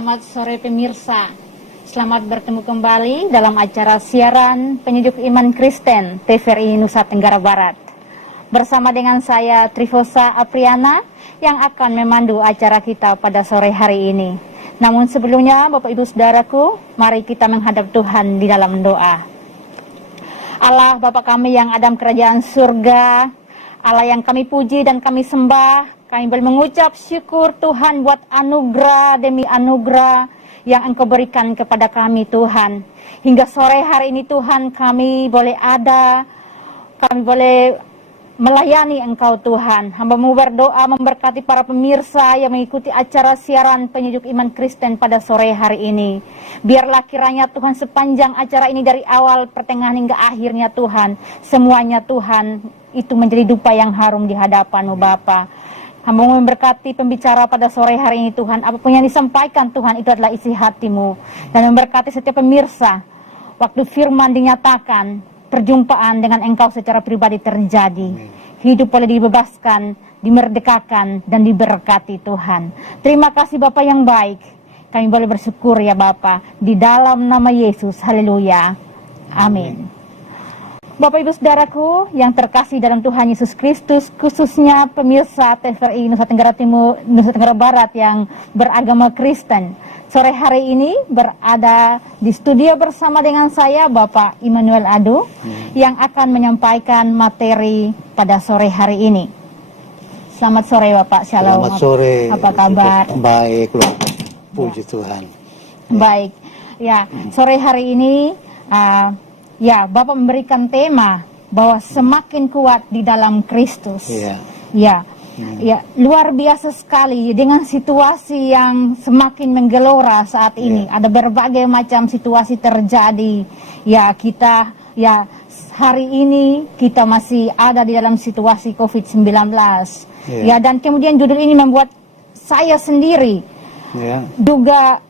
Selamat sore pemirsa. Selamat bertemu kembali dalam acara siaran Penyejuk Iman Kristen TVRI Nusa Tenggara Barat. Bersama dengan saya Trifosa Apriana yang akan memandu acara kita pada sore hari ini. Namun sebelumnya Bapak Ibu Saudaraku, mari kita menghadap Tuhan di dalam doa. Allah Bapa kami yang ada di kerajaan surga, Allah yang kami puji dan kami sembah, kami boleh mengucap syukur Tuhan buat anugerah demi anugerah yang Engkau berikan kepada kami Tuhan. Hingga sore hari ini Tuhan kami boleh ada, kami boleh melayani Engkau Tuhan. Hamba-Mu berdoa memberkati para pemirsa yang mengikuti acara siaran Penyejuk Iman Kristen pada sore hari ini. Biarlah kiranya Tuhan sepanjang acara ini dari awal, pertengahan hingga akhirnya Tuhan, semuanya Tuhan itu menjadi dupa yang harum di hadapan-Mu Bapa. Hamba memberkati pembicara pada sore hari ini Tuhan. Apapun yang disampaikan Tuhan itu adalah isi hati-Mu. Dan memberkati setiap pemirsa. Waktu firman dinyatakan, perjumpaan dengan Engkau secara pribadi terjadi. Hidup boleh dibebaskan, dimerdekakan, dan diberkati Tuhan. Terima kasih Bapa yang baik. Kami boleh bersyukur ya Bapa. Di dalam nama Yesus. Haleluya. Amin. Bapak Ibu Saudaraku yang terkasih dalam Tuhan Yesus Kristus, khususnya pemirsa TVRI Nusa Tenggara Timur, Nusa Tenggara Barat yang beragama Kristen. Sore hari ini berada di studio bersama dengan saya Bapak Immanuel Adu yang akan menyampaikan materi pada sore hari ini. Selamat sore Bapak, Shalom. Selamat sore. Apa kabar? Baik, puji Tuhan. Baik, ya sore hari ini ya, Bapak memberikan tema bahwa semakin kuat di dalam Kristus. Ya, luar biasa sekali dengan situasi yang semakin menggelora saat ini. Ada berbagai macam situasi terjadi. Ya, kita hari ini kita masih ada di dalam situasi COVID-19. Ya, dan kemudian judul ini membuat saya sendiri juga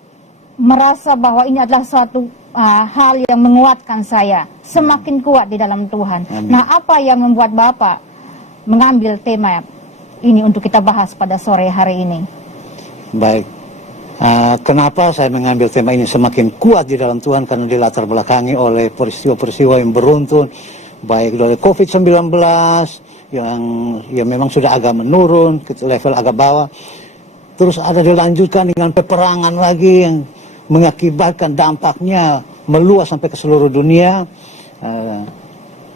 merasa bahwa ini adalah suatu hal yang menguatkan saya semakin kuat di dalam Tuhan. Nah, apa yang membuat Bapak mengambil tema ini untuk kita bahas pada sore hari ini? Baik, kenapa saya mengambil tema ini semakin kuat di dalam Tuhan? Karena dilatar belakangi oleh peristiwa-peristiwa yang beruntun, baik dari COVID-19 yang memang sudah agak menurun ke level agak bawah, terus ada dilanjutkan dengan peperangan lagi yang mengakibatkan dampaknya meluas sampai ke seluruh dunia.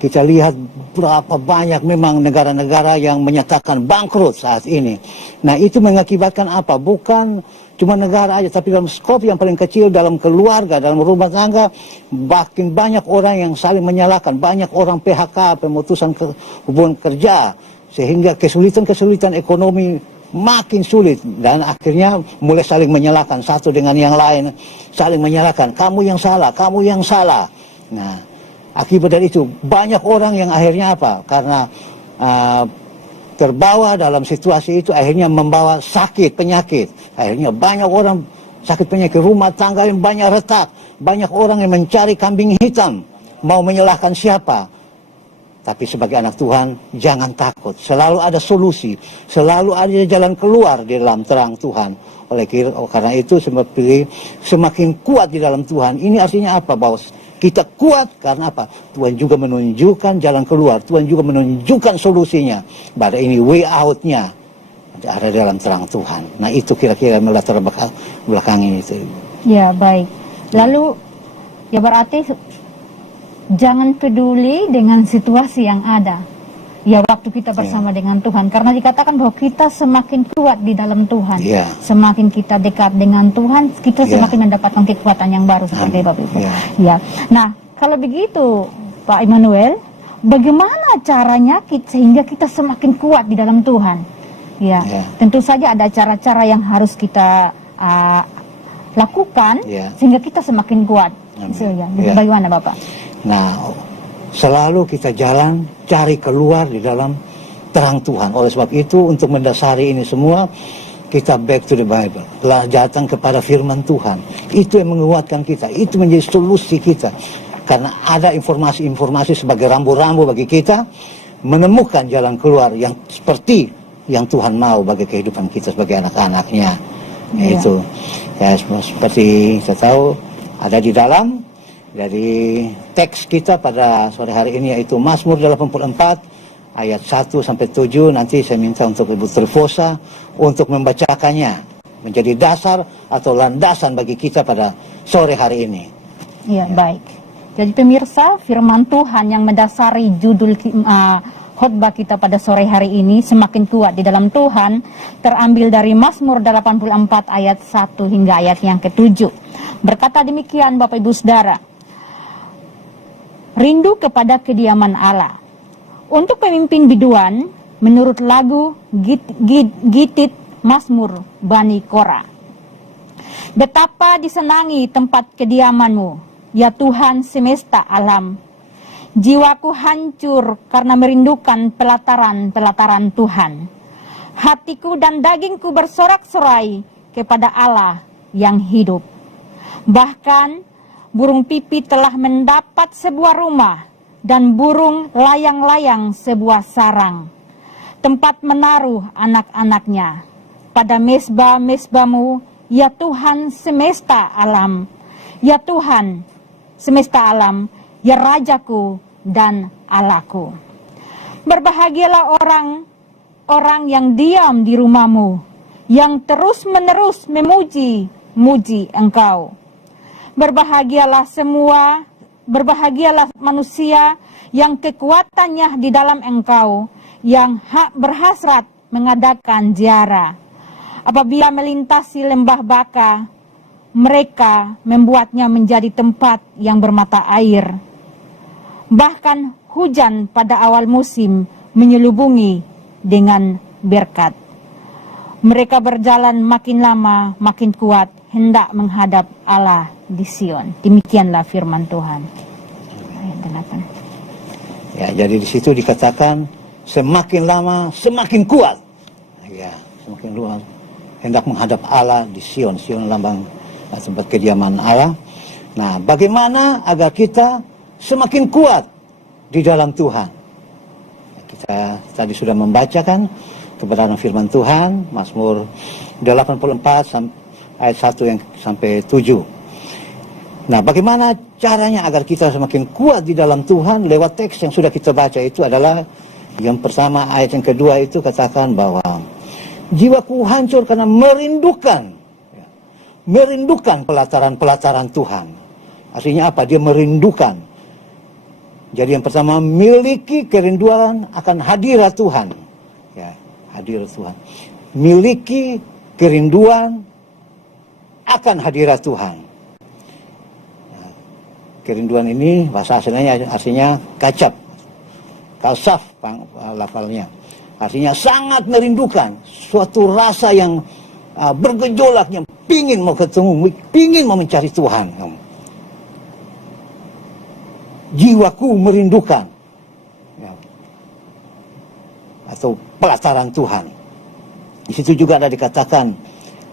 Kita lihat berapa banyak memang negara-negara yang menyatakan bangkrut saat ini. Nah, itu mengakibatkan apa? Bukan cuma negara aja, tapi dalam skop yang paling kecil, dalam keluarga, dalam rumah tangga, makin banyak orang yang saling menyalahkan, banyak orang PHK, pemutusan hubungan kerja, sehingga kesulitan-kesulitan ekonomi makin sulit, dan akhirnya mulai saling menyalahkan satu dengan yang lain, saling menyalahkan, kamu yang salah, kamu yang salah. Nah, akibat dari itu banyak orang yang akhirnya apa? Karena terbawa dalam situasi itu, akhirnya membawa sakit, penyakit. Akhirnya banyak orang sakit penyakit, rumah tangga yang banyak retak, banyak orang yang mencari kambing hitam, mau menyalahkan siapa. Tapi sebagai anak Tuhan, jangan takut. Selalu ada solusi. Selalu ada jalan keluar di dalam terang Tuhan. Karena itu semakin kuat di dalam Tuhan. Ini artinya apa? Bahwa kita kuat karena apa? Tuhan juga menunjukkan jalan keluar. Tuhan juga menunjukkan solusinya. Pada ini way out-nya ada di dalam terang Tuhan. Nah, itu kira-kira melatar belakang itu. Ya, baik. Lalu, ya berarti jangan peduli dengan situasi yang ada. Ya, waktu kita bersama dengan Tuhan. Karena dikatakan bahwa kita semakin kuat di dalam Tuhan. Semakin kita dekat dengan Tuhan, kita semakin mendapatkan kekuatan yang baru seperti Bapak Ibu. Ya. Nah, kalau begitu Pak Immanuel, bagaimana caranya sehingga kita semakin kuat di dalam Tuhan? Ya, tentu saja ada cara-cara yang harus kita lakukan sehingga kita semakin kuat. Bagaimana Bapak? Nah, selalu kita jalan cari keluar di dalam terang Tuhan. Oleh sebab itu, untuk mendasari ini semua, kita back to the Bible. Telah datang kepada firman Tuhan. Itu yang menguatkan kita. Itu menjadi solusi kita. Karena ada informasi-informasi sebagai rambu-rambu bagi kita menemukan jalan keluar yang seperti yang Tuhan mau bagi kehidupan kita sebagai anak-anaknya. Iya. Itu ya seperti kita tahu ada di dalam dari teks kita pada sore hari ini, yaitu Mazmur 84 ayat 1 sampai 7. Nanti saya minta untuk Ibu Trifosa untuk membacakannya menjadi dasar atau landasan bagi kita pada sore hari ini. Iya, baik. Jadi pemirsa, firman Tuhan yang mendasari judul khotbah kita pada sore hari ini, semakin kuat di dalam Tuhan, terambil dari Mazmur 84 ayat 1 hingga ayat yang ke-7. Berkata demikian Bapak Ibu Saudara, rindu kepada kediaman Allah. Untuk pemimpin biduan, menurut lagu Gitit Mazmur Bani Korah. Betapa disenangi tempat kediaman-Mu, ya Tuhan semesta alam. Jiwaku hancur karena merindukan pelataran-pelataran Tuhan. Hatiku dan dagingku bersorak-sorai kepada Allah yang hidup. Bahkan burung pipit telah mendapat sebuah rumah dan burung layang-layang sebuah sarang, tempat menaruh anak-anaknya. Pada mesbah-mesbah-Mu, ya Tuhan semesta alam. Ya Tuhan semesta alam, ya Rajaku dan Allahku. Berbahagialah orang yang diam di rumah-Mu, yang terus-menerus memuji Engkau. Berbahagialah manusia yang kekuatannya di dalam Engkau, yang berhasrat mengadakan ziarah. Apabila melintasi lembah Baka, mereka membuatnya menjadi tempat yang bermata air. Bahkan hujan pada awal musim menyelubungi dengan berkat. Mereka berjalan makin lama, makin kuat, hendak menghadap Allah di Sion. Demikianlah firman Tuhan. Ayat 8. Ya, jadi di situ dikatakan semakin lama semakin kuat. Ya, semakin luas hendak menghadap Allah di Sion. Sion lambang tempat kediaman Allah. Nah, bagaimana agar kita semakin kuat di dalam Tuhan? Kita tadi sudah membacakan kebenaran firman Tuhan, Mazmur 84 ayat 1 yang sampai 7. Nah, bagaimana caranya agar kita semakin kuat di dalam Tuhan? Lewat teks yang sudah kita baca itu adalah yang pertama, ayat yang kedua itu katakan bahwa jiwaku hancur karena merindukan pelataran-pelataran Tuhan. Artinya apa? Dia merindukan. Jadi yang pertama, miliki kerinduan akan hadirat Tuhan. Ya, hadirat Tuhan. Miliki kerinduan akan hadirat Tuhan. Nah, kerinduan ini bahasa aslinya artinya kacap. Kalsaf lafalnya. Artinya sangat merindukan suatu rasa yang bergejolak, yang pingin mau ketemu, pingin mau mencari Tuhan. Jiwaku merindukan, ya, atau pelataran Tuhan. Di situ juga ada dikatakan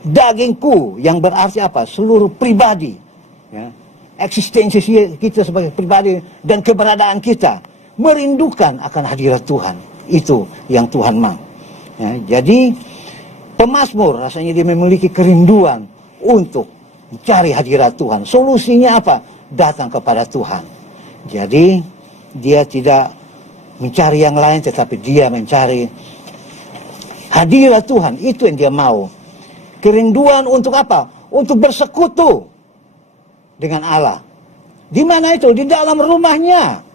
dagingku, yang berarti apa? Seluruh pribadi, ya, eksistensi kita sebagai pribadi dan keberadaan kita merindukan akan hadirat Tuhan. Itu yang Tuhan mau. Ya, jadi pemazmur rasanya dia memiliki kerinduan untuk mencari hadirat Tuhan. Solusinya apa? Datang kepada Tuhan. Jadi dia tidak mencari yang lain, tetapi dia mencari hadirat Tuhan. Itu yang dia mau. Kerinduan untuk apa? Untuk bersekutu dengan Allah. Di mana itu? Di dalam rumahnya.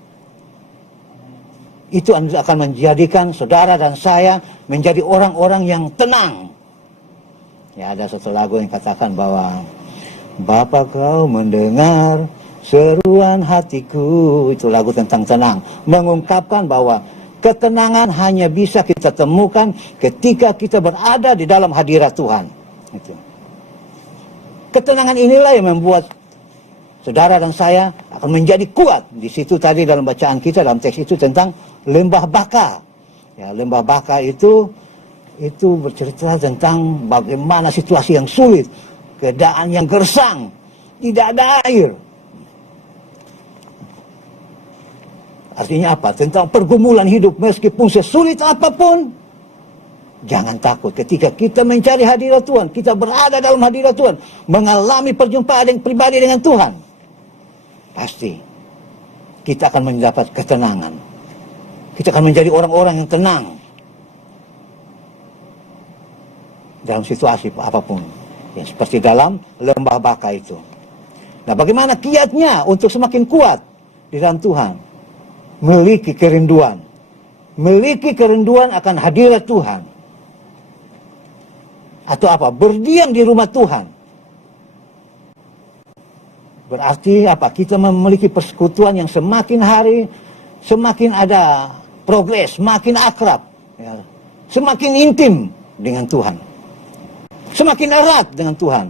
Itu akan menjadikan saudara dan saya menjadi orang-orang yang tenang. Ya, ada satu lagu yang katakan bahwa Bapa kau mendengar seruan hatiku. Itu lagu tentang tenang. Mengungkapkan bahwa ketenangan hanya bisa kita temukan ketika kita berada di dalam hadirat Tuhan. Itu. Ketenangan inilah yang membuat saudara dan saya akan menjadi kuat. Di situ tadi dalam bacaan kita, dalam teks itu tentang lembah Baka. Ya, lembah Baka itu bercerita tentang bagaimana situasi yang sulit, keadaan yang gersang, tidak ada air. Artinya apa? Tentang pergumulan hidup, meskipun sesulit apapun, Jangan takut ketika kita mencari hadirat Tuhan, kita berada dalam hadirat Tuhan, mengalami perjumpaan yang pribadi dengan Tuhan. Pasti kita akan mendapat ketenangan. Kita akan menjadi orang-orang yang tenang dalam situasi apapun. Ya, seperti dalam lembah baka itu. Nah, bagaimana kiatnya untuk semakin kuat di dalam Tuhan? Memiliki kerinduan. Memiliki kerinduan akan hadirat Tuhan. Atau apa? Berdiam di rumah Tuhan. Berarti apa? Kita memiliki persekutuan yang semakin hari semakin ada progres, semakin akrab, ya, semakin intim dengan Tuhan, semakin erat dengan Tuhan.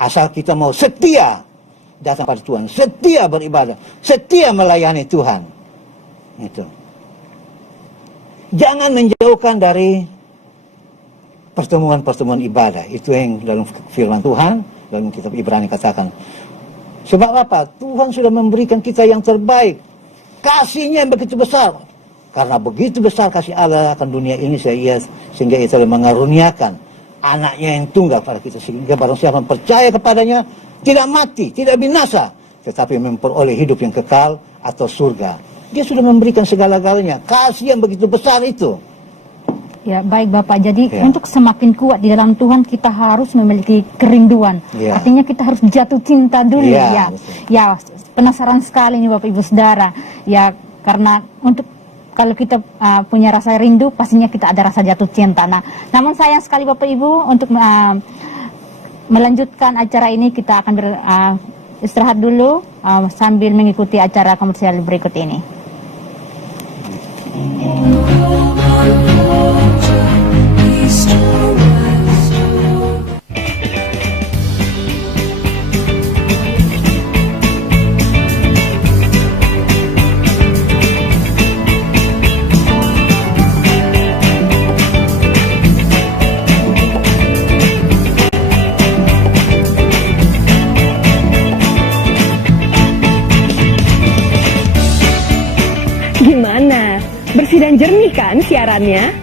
Asal kita mau setia datang pada Tuhan, setia beribadah, setia melayani Tuhan. Itu. Jangan menjauhkan dari pertemuan-pertemuan ibadah. Itu yang dalam firman Tuhan, dalam kitab Ibrani katakan. Sebab apa? Tuhan sudah memberikan kita yang terbaik. Kasih-Nya yang begitu besar. Karena begitu besar kasih Allah akan dunia ini sehingga ia telah mengaruniakan anaknya yang tunggal pada kita. Sehingga barang siapa percaya kepadanya tidak mati, tidak binasa, tetapi memperoleh hidup yang kekal atau surga. Dia sudah memberikan segala-galanya. Kasih yang begitu besar itu. Ya, baik Bapak. Jadi Ya. untuk semakin kuat di dalam Tuhan kita harus memiliki kerinduan. Ya. Artinya kita harus jatuh cinta dulu Ya, ya. betul. Ya, penasaran sekali nih Bapak Ibu Saudara. Ya, karena untuk kalau kita punya rasa rindu, pastinya kita ada rasa jatuh cinta. Nah, namun sayang sekali Bapak Ibu untuk melanjutkan acara ini kita akan istirahat dulu sambil mengikuti acara komersial berikut ini. Gimana? Bersih dan jernih kan siarannya?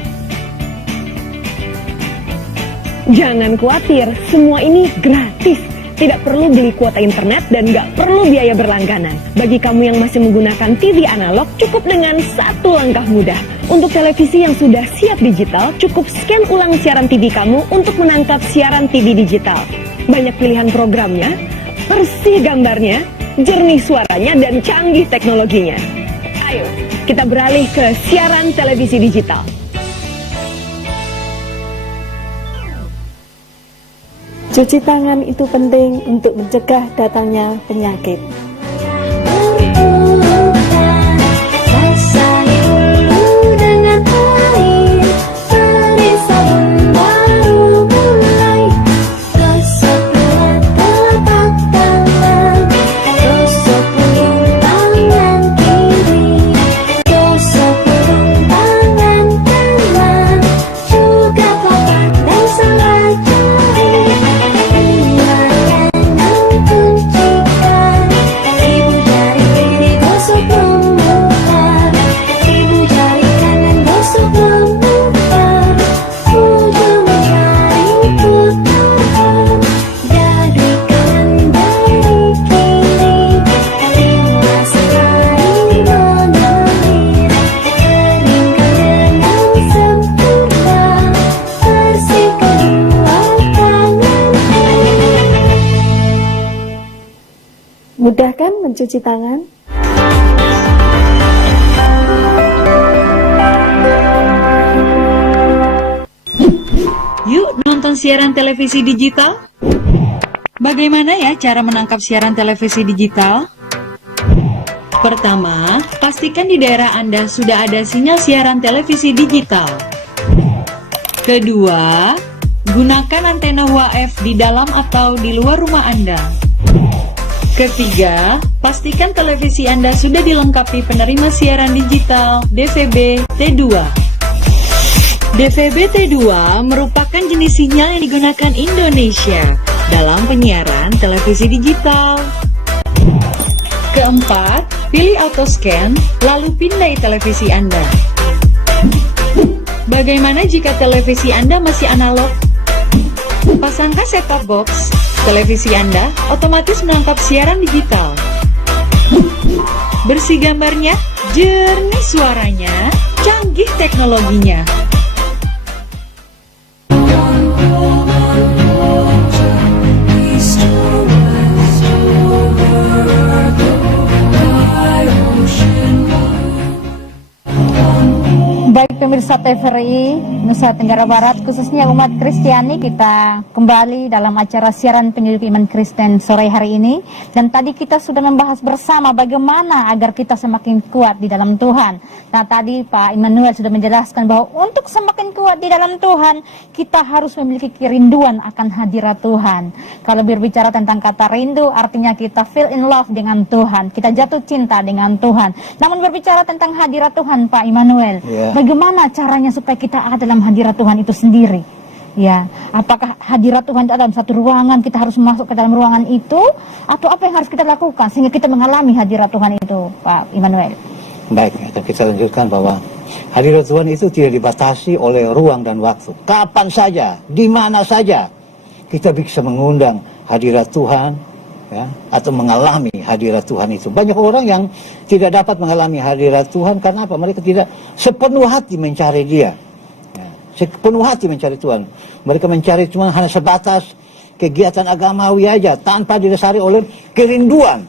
Jangan khawatir, semua ini gratis. Tidak perlu beli kuota internet dan nggak perlu biaya berlangganan. Bagi kamu yang masih menggunakan TV analog, cukup dengan satu langkah mudah. Untuk televisi yang sudah siap digital, cukup scan ulang siaran TV kamu untuk menangkap siaran TV digital. Banyak pilihan programnya, bersih gambarnya, jernih suaranya, dan canggih teknologinya. Ayo, kita beralih ke siaran televisi digital. Cuci tangan itu penting untuk mencegah datangnya penyakit. Mudah kan mencuci tangan? Yuk nonton siaran televisi digital. Bagaimana ya cara menangkap siaran televisi digital? Pertama, pastikan di daerah Anda sudah ada sinyal siaran televisi digital. Kedua, gunakan antena UHF di dalam atau di luar rumah Anda. Ketiga, pastikan televisi Anda sudah dilengkapi penerima siaran digital DVB T2. DVB T2 merupakan jenis sinyal yang digunakan Indonesia dalam penyiaran televisi digital. Keempat, pilih auto scan, lalu pindai televisi Anda. Bagaimana jika televisi Anda masih analog? Pasangkan set-top box, televisi Anda otomatis menangkap siaran digital. Bersih gambarnya, jernih suaranya, canggih teknologinya. Baik pemirsa TVRI Nusa Tenggara Barat, khususnya umat Kristiani, kita kembali dalam acara siaran penyejuk iman Kristen sore hari ini. Dan tadi kita sudah membahas bersama bagaimana agar kita semakin kuat di dalam Tuhan. Nah tadi Pak Immanuel sudah menjelaskan bahwa untuk semakin kuat di dalam Tuhan, kita harus memiliki kerinduan akan hadirat Tuhan. Kalau berbicara tentang kata rindu, artinya kita feel in love dengan Tuhan, kita jatuh cinta dengan Tuhan. Namun berbicara tentang hadirat Tuhan Pak Immanuel, bagaimana caranya supaya kita ada dalam hadirat Tuhan itu sendiri? Ya, apakah hadirat Tuhan itu ada dalam satu ruangan, kita harus masuk ke dalam ruangan itu, atau apa yang harus kita lakukan sehingga kita mengalami hadirat Tuhan itu, Pak Immanuel? Baik, kita lanjutkan bahwa hadirat Tuhan itu tidak dibatasi oleh ruang dan waktu. Kapan saja, di mana saja, kita bisa mengundang hadirat Tuhan, ya, atau mengalami hadirat Tuhan itu. Banyak orang yang tidak dapat mengalami hadirat Tuhan karena apa? Mereka tidak sepenuh hati mencari Dia, ya, sepenuh hati mencari Tuhan. Mereka mencari cuma hanya sebatas kegiatan agamawi aja, tanpa didasari oleh kerinduan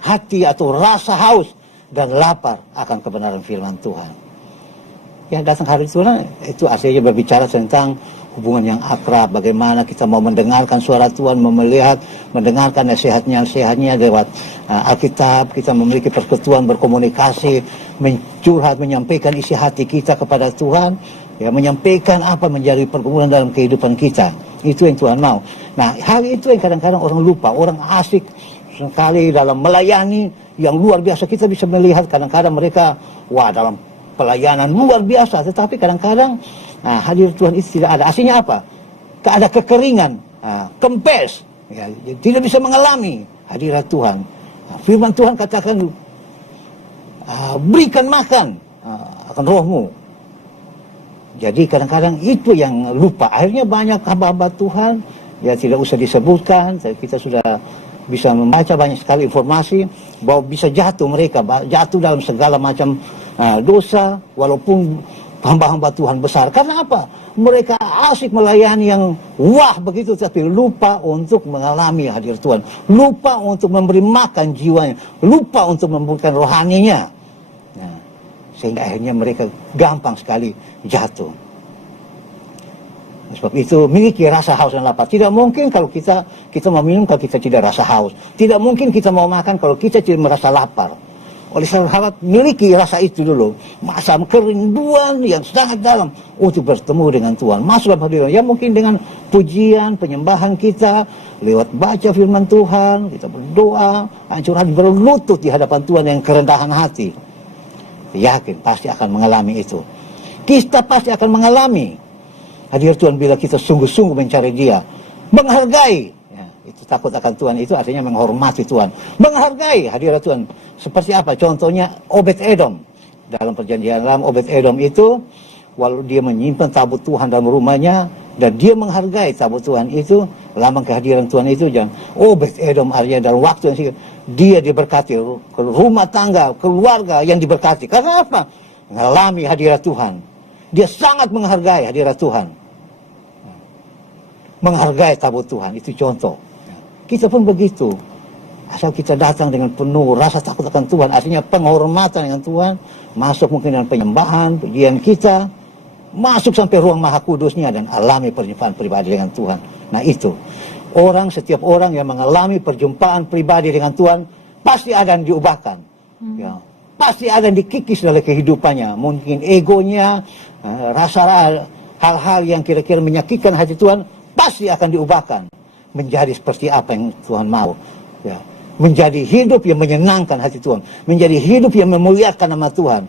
hati atau rasa haus dan lapar akan kebenaran firman Tuhan. Ya, datang hari Tuhan itu aslinya berbicara tentang hubungan yang akrab, bagaimana kita mau mendengarkan suara Tuhan, melihat, mendengarkan nasihatnya lewat Alkitab, kita memiliki persekutuan, berkomunikasi, mencurhat, menyampaikan isi hati kita kepada Tuhan, ya, menyampaikan apa menjadi pergumulan dalam kehidupan kita. Itu yang Tuhan mau. Nah, hal itu yang kadang-kadang orang lupa, orang asik sekali dalam melayani yang luar biasa. Kita bisa melihat kadang-kadang mereka, wah, dalam pelayanan luar biasa, tetapi kadang-kadang hadirat Tuhan itu tidak ada. Aslinya apa? Ada kekeringan, kempes, ya, tidak bisa mengalami hadirat Tuhan. Firman Tuhan katakan, berikan makan akan rohmu. Jadi kadang-kadang itu yang lupa. Akhirnya banyak hamba-hamba Tuhan, ya tidak usah disebutkan, kita sudah bisa membaca banyak sekali informasi bahwa bisa jatuh mereka, jatuh dalam segala macam dosa, walaupun hamba-hamba Tuhan besar. Karena apa? Mereka asik melayani yang wah begitu, tapi lupa untuk mengalami hadirat Tuhan, lupa untuk memberi makan jiwanya, lupa untuk memberikan rohaninya. Nah, sehingga akhirnya mereka gampang sekali jatuh. Sebab itu miliki rasa haus dan lapar. Tidak mungkin kalau kita mau minum kalau kita tidak rasa haus. Tidak mungkin kita mau makan kalau kita tidak merasa lapar. Oleh sebab miliki rasa itu dulu. Masa kerinduan yang sangat dalam untuk bertemu dengan Tuhan. Masuk dalam hadirat. Ya mungkin dengan pujian, penyembahan kita, lewat baca firman Tuhan, kita berdoa, curhat, berlutut di hadapan Tuhan yang kerendahan hati. Yakin pasti akan mengalami itu. Kita pasti akan mengalami hadirat Tuhan bila kita sungguh-sungguh mencari Dia, menghargai. Ya, itu takut akan Tuhan itu artinya menghormati Tuhan, menghargai hadirat Tuhan. Seperti apa? Contohnya Obed-Edom. Dalam perjanjian lama, Obed-Edom itu, walau dia menyimpan tabut Tuhan dalam rumahnya dan dia menghargai tabut Tuhan itu, lambang kehadiran Tuhan itu, jangan Obed-Edom artinya dalam waktu yang singkat dia diberkati, rumah tangga, keluarga yang diberkati. Karena apa? Mengalami hadirat Tuhan. Dia sangat menghargai hadirat Tuhan. Menghargai tabut Tuhan, itu contoh. Kita pun begitu. Asal kita datang dengan penuh rasa takut akan Tuhan, artinya penghormatan dengan Tuhan, masuk mungkin dengan penyembahan, pujian kita, masuk sampai ruang maha kudusnya dan alami perjumpaan pribadi dengan Tuhan. Nah itu, setiap orang yang mengalami perjumpaan pribadi dengan Tuhan, pasti ada yang diubahkan. Ya, pasti ada yang dikikis dari kehidupannya. Mungkin egonya, rasa hal-hal yang kira-kira menyakitkan hati Tuhan, pasti akan diubahkan menjadi seperti apa yang Tuhan mau. Ya, menjadi hidup yang menyenangkan hati Tuhan, menjadi hidup yang memuliakan nama Tuhan.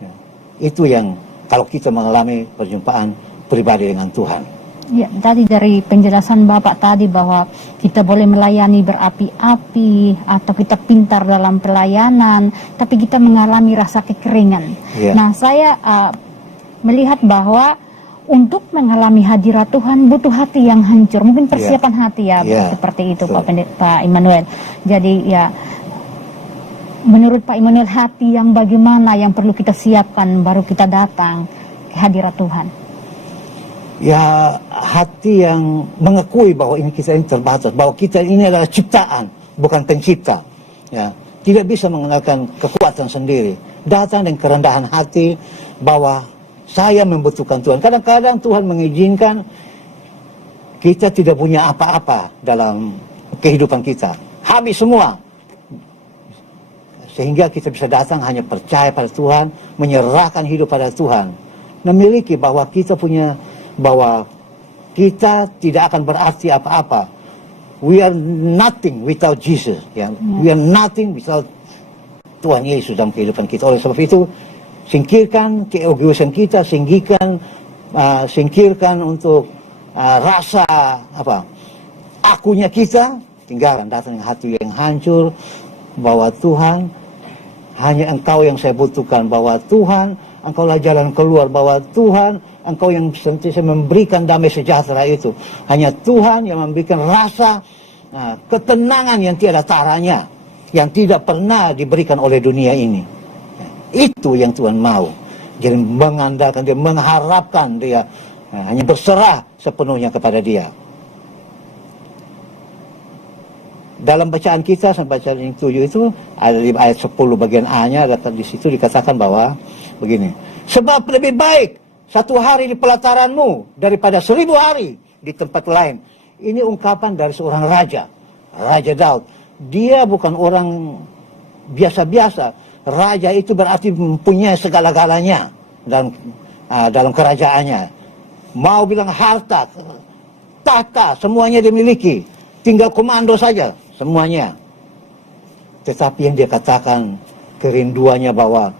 Ya, itu yang kalau kita mengalami perjumpaan pribadi dengan Tuhan. Ya, tadi dari penjelasan Bapak tadi bahwa kita boleh melayani berapi-api atau kita pintar dalam pelayanan, tapi kita mengalami rasa kekeringan. Ya. Nah, saya melihat bahwa untuk mengalami hadirat Tuhan butuh hati yang hancur, mungkin persiapan hati ya, seperti itu Pak Immanuel. Jadi ya, menurut Pak Immanuel, hati yang bagaimana yang perlu kita siapkan baru kita datang ke hadirat Tuhan? Ya, hati yang mengakui bahwa ini kita ini terbatas, bahwa kita ini adalah ciptaan, bukan pencipta. Ya, tidak bisa mengandalkan kekuatan sendiri. Datang dengan kerendahan hati bahwa saya membutuhkan Tuhan. Kadang-kadang Tuhan mengizinkan kita tidak punya apa-apa dalam kehidupan kita. Habis semua. Sehingga kita bisa datang hanya percaya pada Tuhan, menyerahkan hidup pada Tuhan. Memiliki bahwa kita punya, bahwa kita tidak akan berarti apa-apa. We are nothing without Jesus. Ya. We are nothing without Tuhan Yesus dalam kehidupan kita. Oleh sebab itu, singkirkan keegoisan kita, singkirkan untuk rasa akunya kita, tinggalkan, datang dengan hati yang hancur, bahwa Tuhan, hanya Engkau yang saya butuhkan, bahwa Tuhan, Engkaulah jalan keluar, bahwa Tuhan, Engkau yang senantiasa memberikan damai sejahtera itu. Hanya Tuhan yang memberikan rasa ketenangan yang tiada taranya, yang tidak pernah diberikan oleh dunia ini. Itu yang Tuhan mau. Jadi mengandalkan dia, mengharapkan dia, hanya berserah sepenuhnya kepada dia. Dalam bacaan kita, sampai bacaan yang 7 itu, ada di ayat 10 bagian A-nya, di situ dikatakan bahwa begini. Sebab lebih baik satu hari di pelataranmu daripada 1000 hari di tempat lain. Ini ungkapan dari seorang raja, Raja Daud. Dia bukan orang biasa-biasa. Raja itu berarti mempunyai segala-galanya dalam kerajaannya. Mau bilang harta, tahta, semuanya dimiliki. Tinggal komando saja, semuanya. Tetapi yang dia katakan, kerinduannya bahwa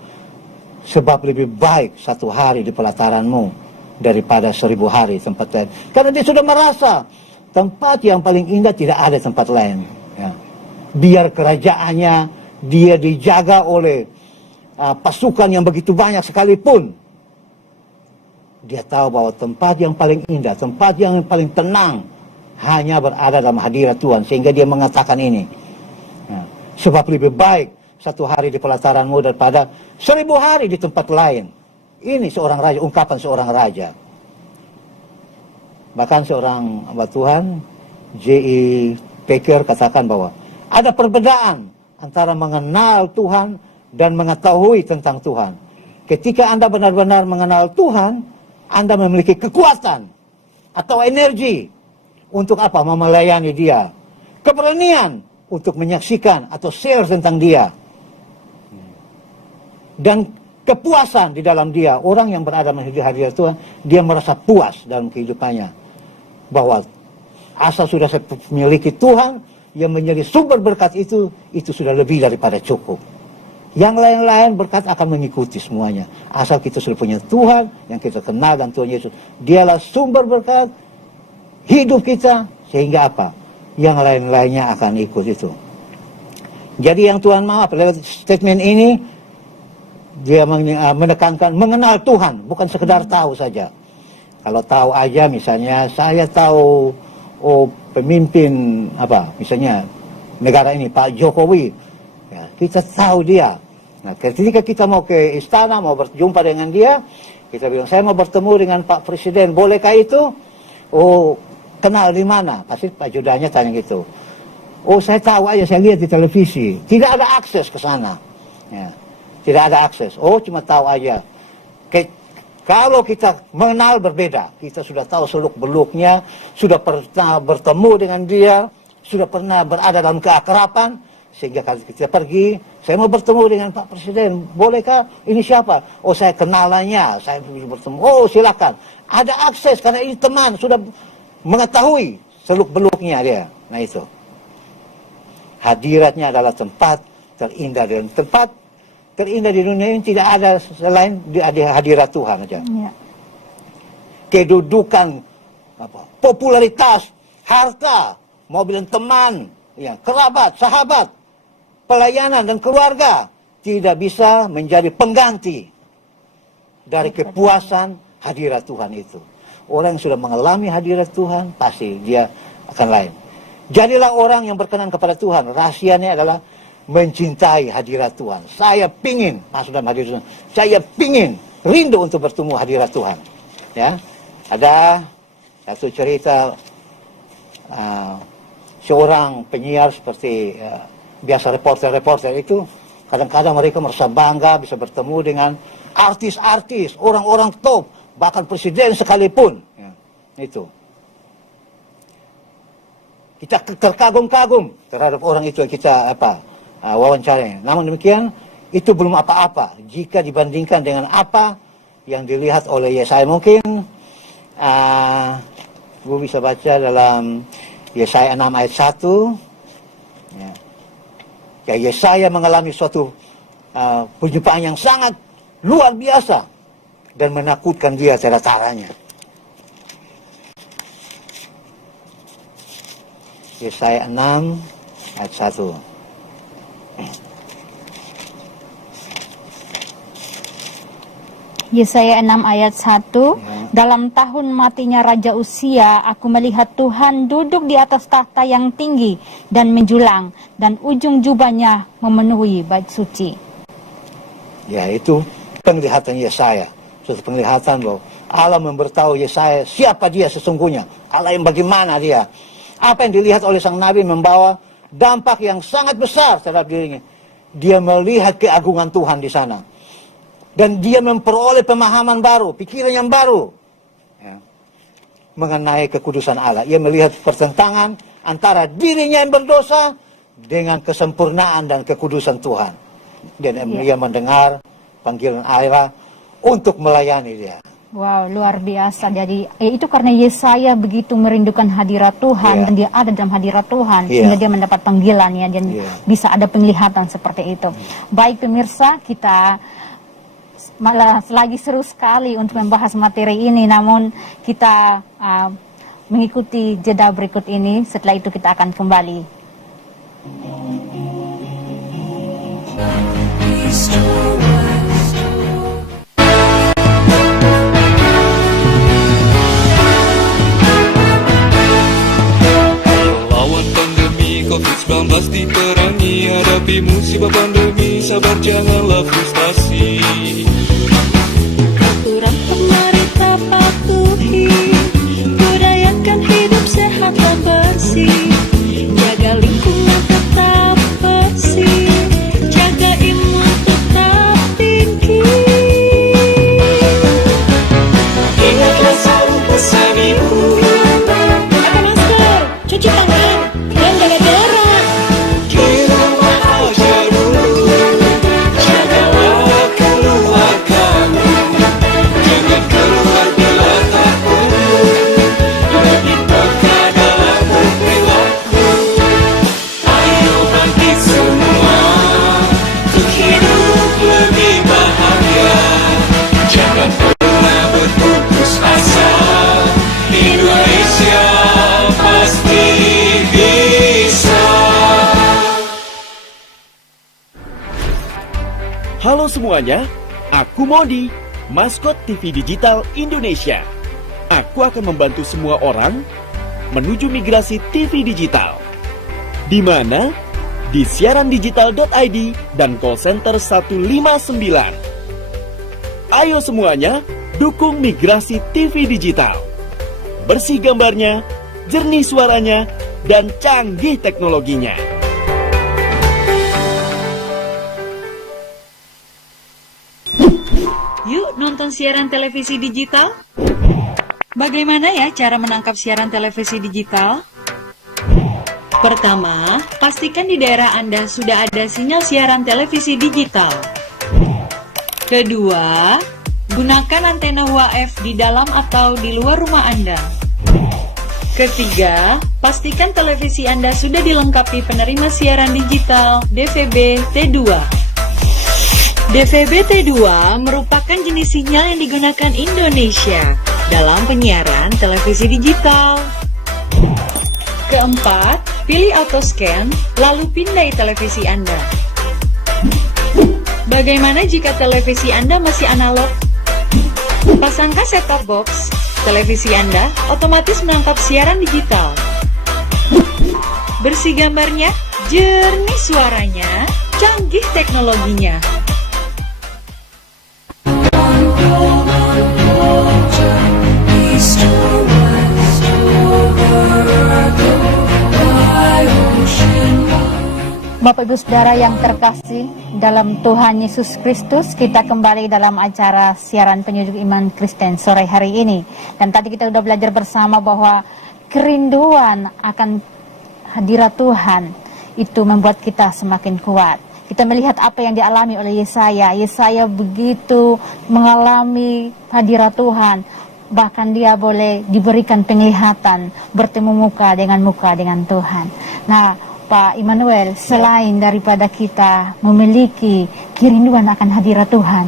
sebab lebih baik satu hari di pelataranmu daripada 1000 hari tempat lain. Karena dia sudah merasa tempat yang paling indah tidak ada tempat lain. Ya. Biar kerajaannya dia dijaga oleh pasukan yang begitu banyak sekalipun, dia tahu bahwa tempat yang paling indah, tempat yang paling tenang hanya berada dalam hadirat Tuhan. Sehingga dia mengatakan ini, sebab lebih baik satu hari di pelataranmu daripada 1000 hari di tempat lain. Ini seorang raja, ungkapan seorang raja. Bahkan seorang hamba Tuhan, J.E. Packer, katakan bahwa ada perbedaan antara mengenal Tuhan dan mengetahui tentang Tuhan. Ketika Anda benar-benar mengenal Tuhan, Anda memiliki kekuatan atau energi untuk apa? Melayani dia. Keberanian untuk menyaksikan atau share tentang dia. Dan kepuasan di dalam dia. Orang yang berada di hadirat Tuhan, dia merasa puas dalam kehidupannya. Bahwa asal sudah saya memiliki Tuhan yang menjadi sumber berkat itu sudah lebih daripada cukup. Yang lain-lain berkat akan mengikuti semuanya. Asal kita sudah punya Tuhan yang kita kenal dan Tuhan Yesus. Dialah sumber berkat hidup kita, sehingga apa? Yang lain-lainnya akan ikut itu. Jadi yang Tuhan mau lewat statement ini, dia menekankan mengenal Tuhan, bukan sekedar tahu saja. Kalau tahu aja, misalnya saya tahu pemimpin misalnya negara ini Pak Jokowi, ya, kita tahu dia. Nah, ketika kita mau ke istana, mau berjumpa dengan dia, kita bilang saya mau bertemu dengan Pak Presiden, bolehkah itu? Oh, kenal di mana? Pasti Pak Judanya tanya gitu. Oh, saya tahu aja, saya lihat di televisi. Tidak ada akses ke sana. Ya, tidak ada akses. Oh, cuma tahu aja. Kalau kita mengenal berbeda, kita sudah tahu seluk-beluknya, sudah pernah bertemu dengan dia, sudah pernah berada dalam keakraban, sehingga kalau kita pergi, saya mau bertemu dengan Pak Presiden, bolehkah? Ini siapa? Oh, saya kenalannya, saya bertemu. Oh, silakan. Ada akses karena ini teman, sudah mengetahui seluk-beluknya dia. Nah itu. Hadiratnya adalah tempat terindah, dan tempat terindah di dunia ini tidak ada selain di hadirat Tuhan saja. Ya. Kedudukan, popularitas, harta, mobil dan teman, ya, kerabat, sahabat, pelayanan dan keluarga tidak bisa menjadi pengganti dari kepuasan hadirat Tuhan itu. Orang yang sudah mengalami hadirat Tuhan, pasti dia akan lain. Jadilah orang yang berkenan kepada Tuhan. Rahasianya adalah mencintai hadirat Tuhan. Saya pingin masuk dalam hadirat Tuhan. Saya pingin, rindu untuk bertemu hadirat Tuhan. Ya, ada satu cerita seorang penyiar seperti biasa reporter itu, kadang-kadang mereka merasa bangga bisa bertemu dengan artis-artis, orang-orang top, bahkan presiden sekalipun. Ya, itu. Kita terkagum-kagum terhadap orang itu yang kita wawancaranya. Namun demikian, itu belum apa-apa jika dibandingkan dengan apa yang dilihat oleh Yesaya. Mungkin gue bisa baca dalam Yesaya 6 ayat 1. Ya, Yesaya mengalami suatu perjumpaan yang sangat luar biasa dan menakutkan dia secara caranya. Yesaya 6 ayat 1. Yesaya 6 ayat 1. Dalam tahun matinya Raja Uzia, aku melihat Tuhan duduk di atas tahta yang tinggi dan menjulang, dan ujung jubahnya memenuhi bait suci. Ya, itu penglihatan Yesaya. Suatu penglihatan bahwa Allah memberitahu Yesaya siapa dia sesungguhnya. Allah yang bagaimana dia. Apa yang dilihat oleh sang Nabi membawa dampak yang sangat besar terhadap dirinya. Dia melihat keagungan Tuhan di sana. Dan dia memperoleh pemahaman baru, pikiran yang baru. Ya, mengenai kekudusan Allah. Ia melihat pertentangan antara dirinya yang berdosa dengan kesempurnaan dan kekudusan Tuhan. Dan ia mendengar panggilan Allah untuk melayani dia. Wow, luar biasa. Jadi itu karena Yesaya begitu merindukan hadirat Tuhan dan dia ada dalam hadirat Tuhan sehingga dia mendapat panggilan ya, dan bisa ada penglihatan seperti itu. Baik pemirsa, kita malah lagi seru sekali untuk membahas materi ini, namun kita mengikuti jeda berikut ini. Setelah itu kita akan kembali. Lawan pandemi COVID-19 diperangi, hadapi musibah pandemi, sabar janganlah frustasi. Aturan pemerintah patuhi, budayakan hidup sehat dan bersih, jaga lingkungan tetap bersih, jaga imun tetap tinggi. Ingatlah selalu pesan ibu, Pakai masker, cuci tangan, dan jaga jarak. di rumah aja dulu, janganlah keluar kamu, jangan keluar bila tak perlu, lebih peka dalam berperilaku. Ayo bangkit semua, untuk hidup lebih bahagia, jangan pernah berputus asa, Indonesia pasti bisa. Halo semuanya, aku Modi, maskot TV Digital Indonesia. Aku akan membantu semua orang menuju migrasi TV digital. Di mana? Di siarandigital.id dan call center 159. Ayo semuanya, dukung migrasi TV digital. Bersih gambarnya, jernih suaranya, dan canggih teknologinya. Yuk nonton siaran televisi digital. Bagaimana ya cara menangkap siaran televisi digital? Pertama, pastikan di daerah Anda sudah ada sinyal siaran televisi digital. Kedua, gunakan antena UHF di dalam atau di luar rumah Anda. Ketiga, pastikan televisi Anda sudah dilengkapi penerima siaran digital DVB T2. DVB T2 merupakan jenis sinyal yang digunakan Indonesia dalam penyiaran televisi digital. Keempat, pilih autoscan, lalu pindai televisi Anda. Bagaimana jika televisi Anda masih analog? Pasangkan set-top box, televisi Anda otomatis menangkap siaran digital. Bersih gambarnya, jernih suaranya, canggih teknologinya. Bapak Ibu Saudara yang terkasih dalam Tuhan Yesus Kristus, kita kembali dalam acara siaran penyejuk iman Kristen sore hari ini. Dan tadi kita sudah belajar bersama bahwa kerinduan akan hadirat Tuhan itu membuat kita semakin kuat. Kita melihat apa yang dialami oleh Yesaya. Yesaya begitu mengalami hadirat Tuhan. Bahkan dia boleh diberikan penglihatan bertemu muka dengan Tuhan. Nah, Pak Immanuel, selain daripada kita memiliki kerinduan akan hadirat Tuhan,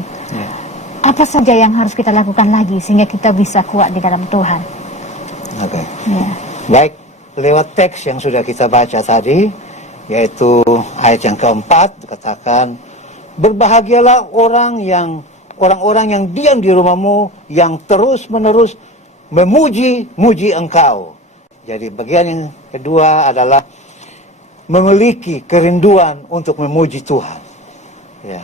apa saja yang harus kita lakukan lagi sehingga kita bisa kuat di dalam Tuhan? Oke. Baik, lewat teks yang sudah kita baca tadi, yaitu ayat yang keempat, katakan, berbahagialah orang-orang yang diam di rumahmu, yang terus-menerus memuji-muji engkau. Jadi bagian yang kedua adalah memiliki kerinduan untuk memuji Tuhan. Ya.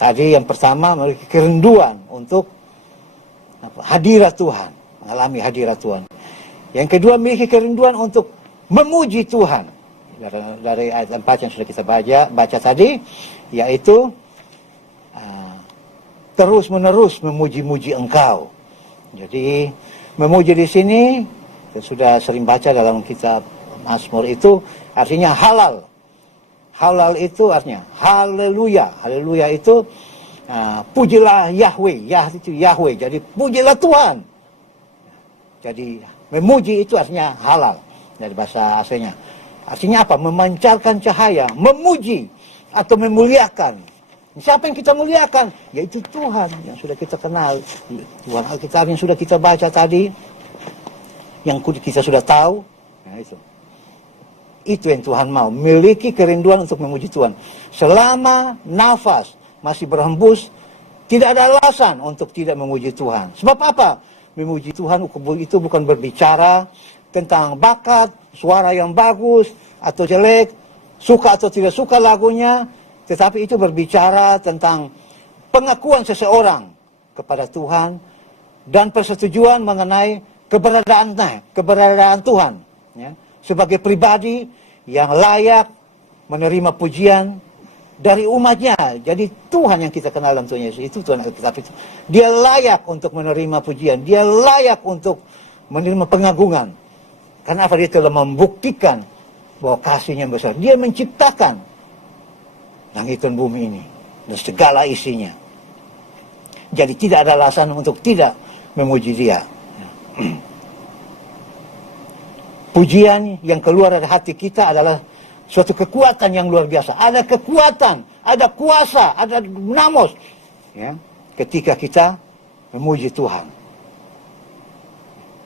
Tadi yang pertama memiliki kerinduan untuk hadirat Tuhan, mengalami hadirat Tuhan. Yang kedua memiliki kerinduan untuk memuji Tuhan. Dari ayat 4 yang sudah kita baca tadi, yaitu terus-menerus memuji-muji engkau. Jadi memuji di sini kita sudah sering baca dalam kitab Mazmur itu artinya halal. Halal itu artinya haleluya. Haleluya itu pujilah Yahweh. Yah itu Yahweh. Jadi pujilah Tuhan. Jadi memuji itu artinya halal dari bahasa aslinya. Artinya apa? Memancarkan cahaya, memuji atau memuliakan. Siapa yang kita muliakan? Yaitu Tuhan yang sudah kita kenal. Tuhan Alkitab yang sudah kita baca tadi, yang kita sudah tahu. Nah, itu yang Tuhan mau, memiliki kerinduan untuk memuji Tuhan. Selama nafas masih berhembus, tidak ada alasan untuk tidak memuji Tuhan. Sebab apa? Memuji Tuhan itu bukan berbicara tentang bakat, suara yang bagus atau jelek, suka atau tidak suka lagunya, tetapi itu berbicara tentang pengakuan seseorang kepada Tuhan dan persetujuan mengenai keberadaan Tuhan. Ya. Sebagai pribadi yang layak menerima pujian dari umatnya. Jadi Tuhan yang kita kenal dalam Tuhan Yesus itu Tuhan Alkitab itu. Dia layak untuk menerima pujian. Dia layak untuk menerima pengagungan. Karena apa? Dia telah membuktikan bahwa kasihnya besar. Dia menciptakan langit dan bumi ini dan segala isinya. Jadi tidak ada alasan untuk tidak memuji Dia. Pujian yang keluar dari hati kita adalah suatu kekuatan yang luar biasa. Ada kekuatan, ada kuasa, ada dinamos. Ya, ketika kita memuji Tuhan.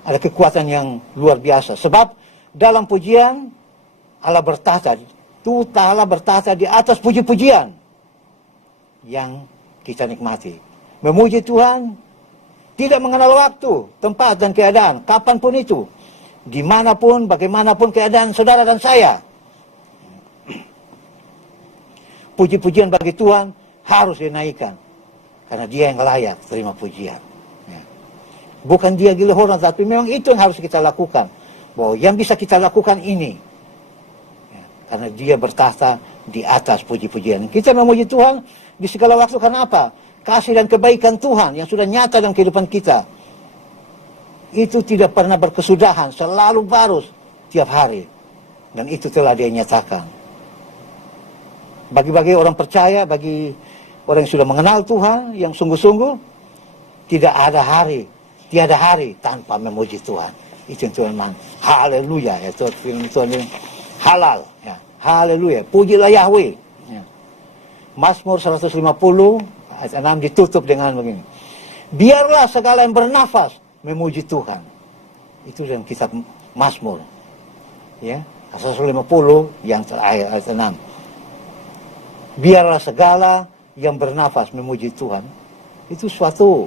Ada kekuatan yang luar biasa. Sebab dalam pujian Allah bertahta. Allah bertahta di atas puji-pujian yang kita nikmati. Memuji Tuhan tidak mengenal waktu, tempat, dan keadaan. Kapanpun itu. Dimanapun, bagaimanapun keadaan saudara dan saya. Puji-pujian bagi Tuhan harus dinaikkan. Karena Dia yang layak terima pujian. Ya. Bukan Dia gila orang, tapi memang itu yang harus kita lakukan. Bahwa yang bisa kita lakukan ini. Ya. Karena Dia bertahta di atas puji-pujian. Kita memuji Tuhan di segala waktu karena apa? Kasih dan kebaikan Tuhan yang sudah nyata dalam kehidupan kita. Itu tidak pernah berkesudahan, selalu baru tiap hari. Dan itu telah Dia nyatakan. Bagi orang percaya, bagi orang yang sudah mengenal Tuhan, yang sungguh-sungguh, tiada hari tanpa memuji Tuhan. Itu yang Tuhan mau. Haleluya, ya Tuhan yang halal. Ya. Haleluya, pujilah Yahweh. Ya. Mazmur 150 ayat 6 ditutup dengan begini. Biarlah segala yang bernafas memuji Tuhan. Itu dalam kitab Mazmur. Ya, 150 yang terakhir ayat 6. Biarlah segala yang bernafas memuji Tuhan. Itu suatu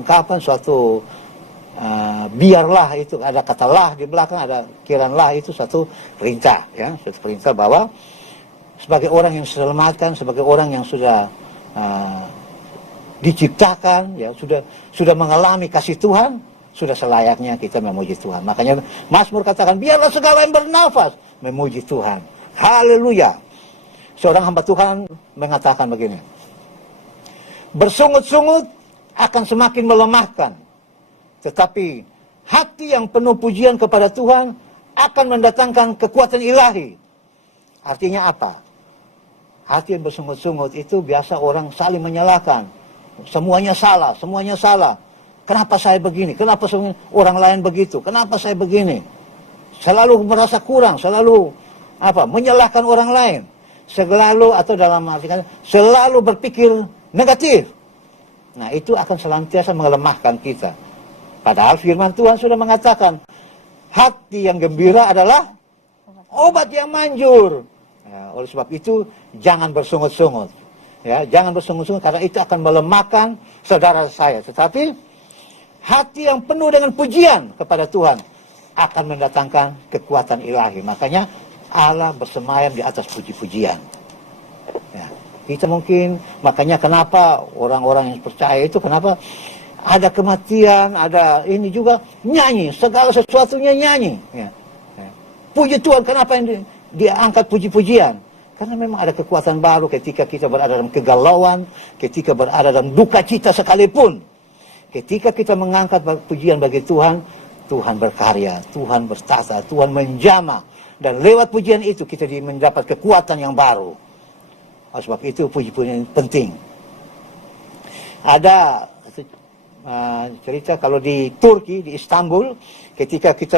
ungkapan, suatu biarlah, itu ada kata lah di belakang, ada kiranlah, itu satu perintah, ya, satu perintah bahwa sebagai orang yang diselamatkan, sebagai orang yang sudah diciptakan, ya, sudah mengalami kasih Tuhan, sudah selayaknya kita memuji Tuhan. Makanya Mazmur katakan, biarlah segala yang bernafas memuji Tuhan. Haleluya. Seorang hamba Tuhan mengatakan begini, bersungut-sungut akan semakin melemahkan, tetapi hati yang penuh pujian kepada Tuhan akan mendatangkan kekuatan ilahi. Artinya apa? Hati yang bersungut-sungut itu biasa orang saling menyalahkan. Semuanya salah, semuanya salah. Kenapa saya begini? Kenapa orang lain begitu? Kenapa saya begini? Selalu merasa kurang, selalu menyalahkan orang lain. Selalu, atau dalam arti kata, selalu berpikir negatif. Nah, itu akan senantiasa melemahkan kita. Padahal firman Tuhan sudah mengatakan, hati yang gembira adalah obat yang manjur. Ya, oleh sebab itu, jangan bersungut-sungut. Ya, jangan bersungut-sungut, karena itu akan melemahkan saudara saya. Tetapi, hati yang penuh dengan pujian kepada Tuhan akan mendatangkan kekuatan ilahi. Makanya, Allah bersemayam di atas puji-pujian. Ya, kita mungkin, makanya kenapa orang-orang yang percaya itu, kenapa ada kematian, ada ini juga nyanyi, segala sesuatunya nyanyi. Ya. Ya. Puji Tuhan, kenapa yang diangkat puji-pujian? Karena memang ada kekuatan baru ketika kita berada dalam kegalauan, ketika berada dalam duka cita sekalipun. Ketika kita mengangkat pujian bagi Tuhan, Tuhan berkarya, Tuhan bertata, Tuhan menjamah. Dan lewat pujian itu kita mendapat kekuatan yang baru. Oleh sebab itu puji-pujian penting. Ada cerita kalau di Turki, di Istanbul, ketika kita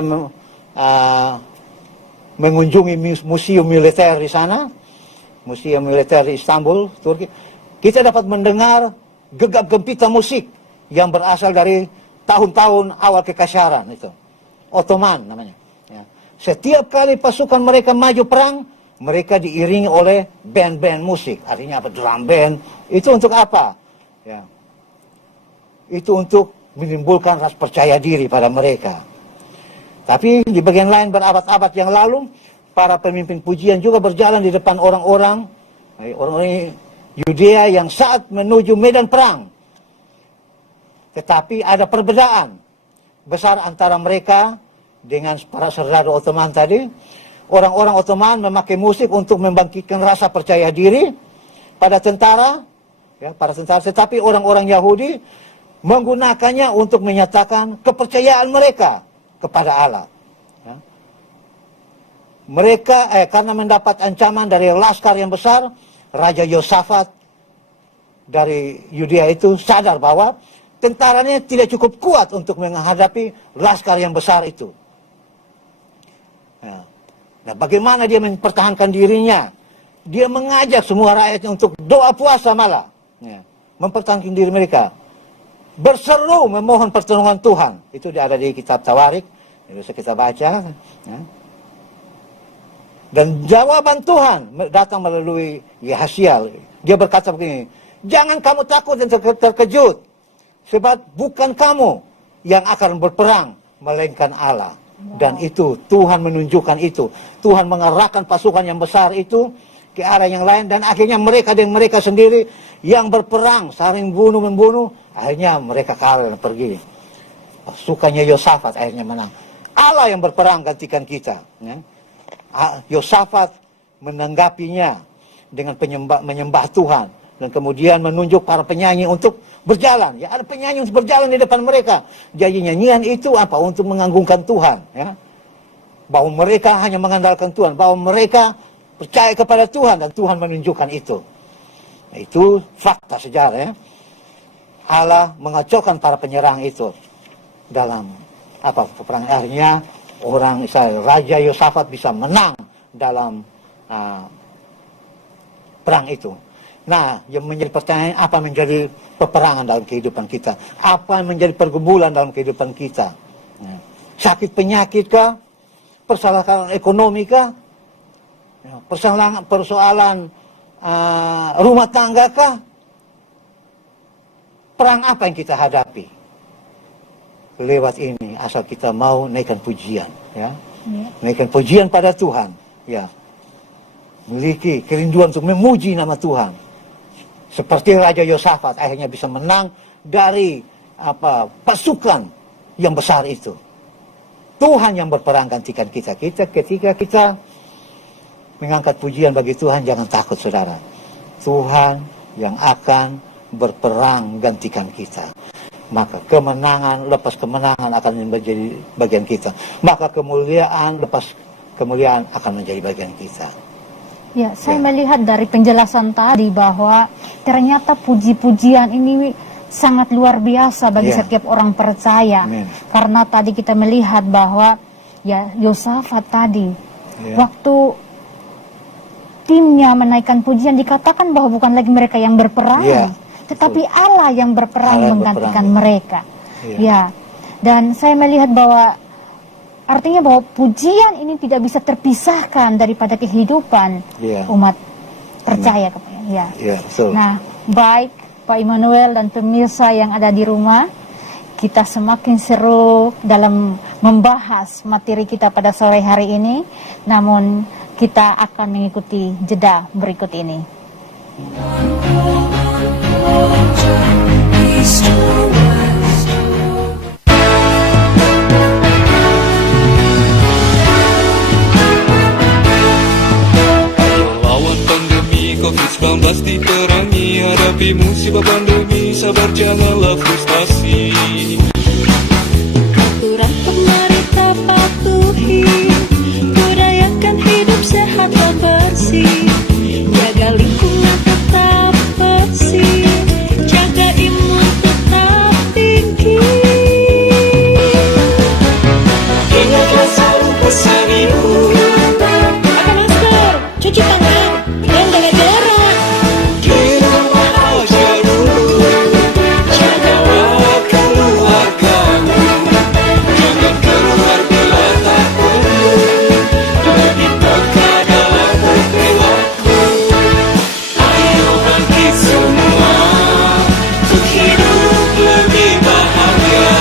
mengunjungi museum militer di sana, museum militer di Istanbul, Turki, kita dapat mendengar gegap gempita musik yang berasal dari tahun-tahun awal kekaisaran itu, Ottoman namanya. Ya. Setiap kali pasukan mereka maju perang, mereka diiringi oleh band-band musik. Artinya apa? Drum band. Itu untuk apa? Ya. Itu untuk menimbulkan rasa percaya diri pada mereka. Tapi di bagian lain berabad-abad yang lalu, para pemimpin pujian juga berjalan di depan orang-orang Yudea yang saat menuju medan perang. Tetapi ada perbedaan besar antara mereka dengan para serdadu Ottoman tadi. Orang-orang Ottoman memakai musik untuk membangkitkan rasa percaya diri pada tentara, ya, para tentara. Tetapi orang-orang Yahudi menggunakannya untuk menyatakan kepercayaan mereka kepada Allah. Ya. Mereka karena mendapat ancaman dari laskar yang besar, Raja Yosafat dari Yudea itu sadar bahwa tentaranya tidak cukup kuat untuk menghadapi laskar yang besar itu. Ya. Nah, bagaimana dia mempertahankan dirinya? Dia mengajak semua rakyatnya untuk doa puasa malah. Ya. Mempertahankan diri mereka. Berseru memohon pertolongan Tuhan. Itu ada di kitab Tawarik. Bisa kita baca. Ya. Dan jawaban Tuhan datang melalui Yahasiel. Dia berkata begini, jangan kamu takut dan terkejut. Sebab bukan kamu yang akan berperang, melainkan Allah. Dan itu, Tuhan menunjukkan itu. Tuhan mengarahkan pasukan yang besar itu ke arah yang lain. Dan akhirnya mereka dan mereka sendiri yang berperang, saling bunuh-membunuh. Akhirnya mereka kalah dan pergi. Pasukannya Yosafat akhirnya menang. Allah yang berperang gantikan kita. Ya. Yosafat menanggapinya dengan menyembah Tuhan. Dan kemudian menunjuk para penyanyi untuk berjalan. Ya, ada penyanyi untuk berjalan di depan mereka. Jadi nyanyian itu apa? Untuk menganggungkan Tuhan. Ya. Bahwa mereka hanya mengandalkan Tuhan. Bahwa mereka percaya kepada Tuhan. Dan Tuhan menunjukkan itu. Nah, itu fakta sejarah. Ya. Allah mengacaukan para penyerang itu. Dalam peperangan. Akhirnya orang Israel, Raja Yosafat bisa menang dalam perang itu. Nah, yang menjadi pertanyaan, apa menjadi peperangan dalam kehidupan kita? Apa yang menjadi pergumulan dalam kehidupan kita? Nah, sakit penyakit kah? Persoalan ekonomi kah? Persoalan rumah tangga kah? Perang apa yang kita hadapi? lewat ini asal kita mau naikkan pujian, ya. Naikkan pujian pada Tuhan, ya. Memiliki kerinduan untuk memuji nama Tuhan. Seperti Raja Yosafat akhirnya bisa menang dari pasukan yang besar itu. Tuhan yang berperang gantikan kita. Ketika kita mengangkat pujian bagi Tuhan, jangan takut saudara. Tuhan yang akan berperang gantikan kita. Maka kemenangan lepas kemenangan akan menjadi bagian kita. Maka kemuliaan lepas kemuliaan akan menjadi bagian kita. Ya, saya melihat dari penjelasan tadi bahwa ternyata puji-pujian ini sangat luar biasa bagi setiap orang percaya. Karena tadi kita melihat bahwa ya Yosafat tadi waktu timnya menaikkan pujian dikatakan bahwa bukan lagi mereka yang berperang, tetapi Allah yang berperang menggantikan mereka. Ya. Dan saya melihat bahwa artinya bahwa pujian ini tidak bisa terpisahkan daripada kehidupan umat percaya. Nah, baik Pak Immanuel dan pemirsa yang ada di rumah, kita semakin seru dalam membahas materi kita pada sore hari ini. Namun kita akan mengikuti jeda berikut ini. Lawan pandemi COVID-19 diperangi, hadapi musibah pandemi, sabar janganlah frustasi. Aturan pemerintah patuhi, budayakan hidup sehat dan bersih, jaga lingkungan tetap bersih, jaga imun tetap tinggi. Ingatlah selalu pesan ibu, Pakai masker, cuci tangan, dan jaga jarak. di rumah aja dulu, jagalah keluarga, jangan keluar bila tak perlu, lebih peka dalam berperilaku. Ayo bangkit semua, untuk hidup lebih bahagia,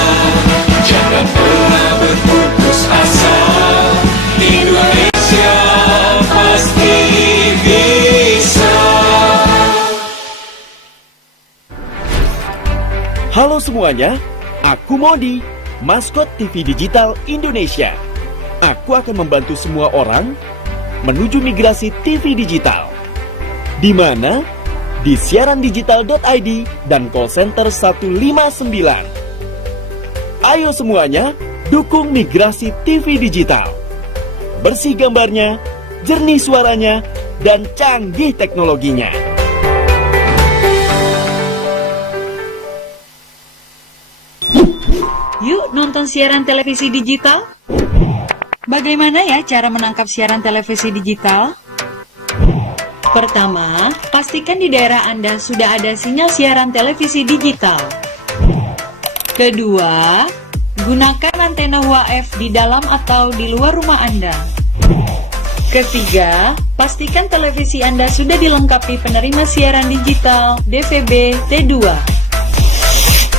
jangan pernah berputus asa, Indonesia pasti bisa. Halo semuanya, aku Modi, maskot TV Digital Indonesia. Aku akan membantu semua orang menuju migrasi TV digital. Di mana? Di siarandigital.id dan call center 159. Ayo semuanya, dukung migrasi TV digital. Bersih gambarnya, jernih suaranya, dan canggih teknologinya. Yuk nonton siaran televisi digital. Bagaimana ya cara menangkap siaran televisi digital? Pertama, pastikan di daerah Anda sudah ada sinyal siaran televisi digital. Kedua, gunakan antena UHF di dalam atau di luar rumah Anda. Ketiga, pastikan televisi Anda sudah dilengkapi penerima siaran digital DVB T2.